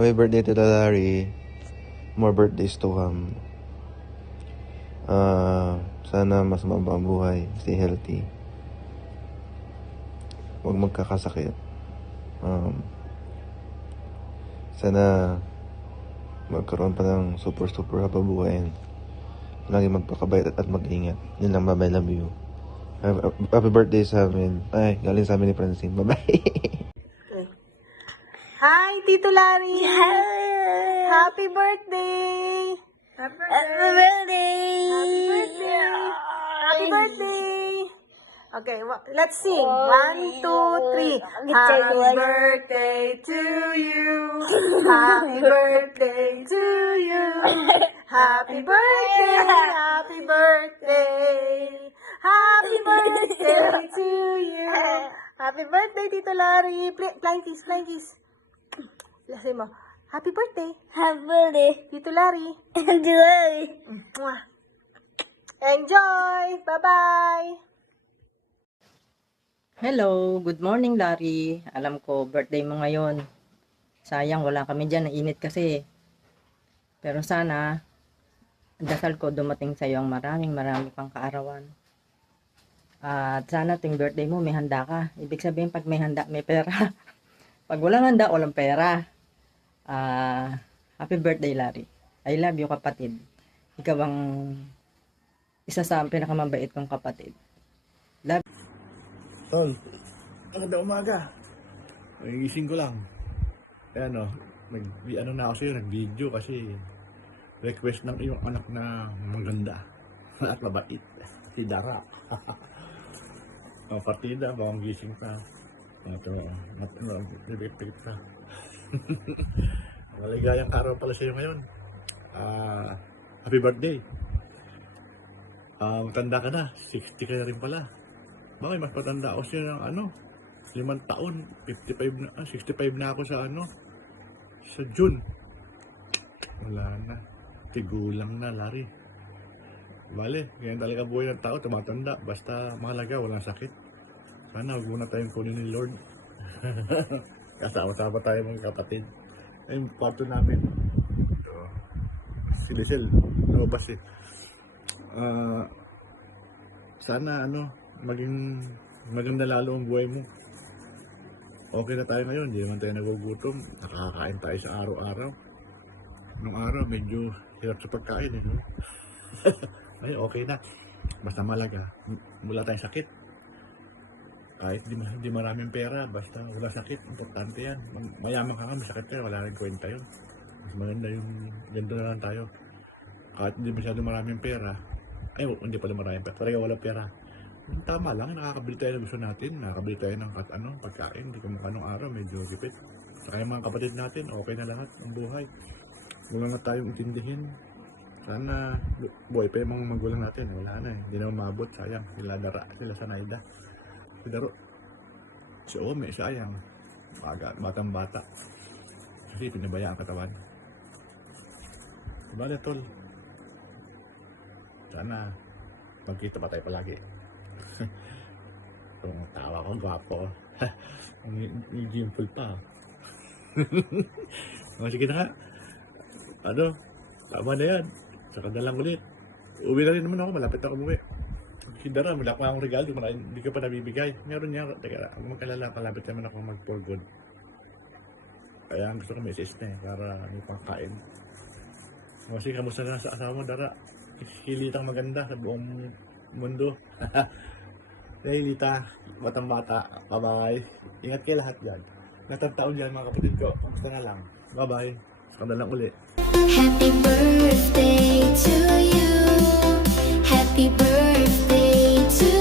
Happy birthday to Larry. More birthdays to come. Sana mas mabang buhay. Stay healthy. Huwag magkakasakit. Sana magkaroon pa ng super habang buhay. Lagi magpakabait at mag-ingat. Yun lang, bye-bye, love you. Happy birthday sa amin. Ay, galing sa amin ni Francine. Bye-bye. Hi, Tito Larry! Happy birthday! Happy birthday! Happy birthday! Okay, let's sing. 1, 2, 3. Happy birthday to you. Happy birthday to you. Happy birthday, happy birthday. Happy birthday to you. Happy birthday, Tito Larry. Flying kiss, flying kiss. Lasay mo. Happy birthday. Happy birthday. Tito Larry. Enjoy. Mwah. Enjoy. Bye-bye. Hello, good morning Larry. Alam ko birthday mo ngayon. Sayang wala kami dyan, nainit kasi. Pero sana, dasal ko dumating sa iyo ang marami pang kaarawan. At sana tuwing birthday mo may handa ka. Ibig sabihin pag may handa, may pera. Pag walang handa, walang pera. Happy birthday Larry. I love you kapatid. Ikaw ang isa sa pinakamabait kong kapatid. Love. Tol, maganda umaga. Nagigising ko lang. Ayan o, na ako sa'yo, nag-video kasi request ng iyong anak na maganda at mabait. Si Dara. Partida, baka magising ka. Nabipit ka. Maligayang araw pala sa'yo ngayon. Happy birthday. Matanda ka na, 60 ka na rin pala. Bakit mas patanda ako siya ng 5 taon, 65 na, 65 na ako sa sa June. Wala na, tigulang na Larry. Bale, ganyan talaga buhay ng tao, tumatanda, basta mahalaga, walang sakit. Sana huwag muna tayong kunin ni Lord. Kasama-sama tayo mga kapatid. Ay, yung kwarto namin. Ito, si Lisel, lumabas eh. Sana maging maganda lalo ang buhay mo. Okay na tayo ngayon, hindi naman tayo nagugutom. Nakakain tayo sa araw-araw. Nung araw, medyo hirap sa pagkain. Ay, okay na. Basta malaga. Wala tayong sakit. Kahit di maraming pera, basta wala sakit. Importante yan. Mayaman ka nga, may sakit ka, wala rin kwenta yun. Mas maganda yung ganda na lang tayo. Kahit hindi masyado maraming pera. Ay, hindi pala maraming pera. Talaga wala pera. Tama lang, nakakabili tayo ng gusto natin, nakakabili tayo ng pagkain, hindi kung anong araw, medyo gipit. Sa kaya mga kapatid natin, okay na lahat ang buhay. Wala na tayong intindihin. Sana, buhay pa yung mga magulang natin, wala na eh. Hindi na umabot, sayang. Sila Dara, sila Sanayda. Si Daro, si Ome, sayang. Batang bata. Kasi pinabaya ang katawan. Diba na, tol? Sana, magkita pa tayo palagi. Kung tawa ko, gwapo. Ang gimple pa. Sige na nga. Tama na yan. Saka na lang ulit. Uwi na rin naman ako, malapit ako umuwi. Si Dara, wala pa akong regalo, hindi ko pa nabibigay. Meron niya, teka, kung magkalala, palapit naman ako mag-for good. Kaya gusto ko message na para may pangkain. Kasi kamusta na sa asawa mo, Dara? Hilitang maganda sa buong mundo. Dahil Lita, batang bata, bye-bye. Ingat kayo lahat dyan. Natataon dyan mga kapatid ko. Basta na lang. Bye-bye. Saka na lang ulit. Happy birthday to you. Happy birthday to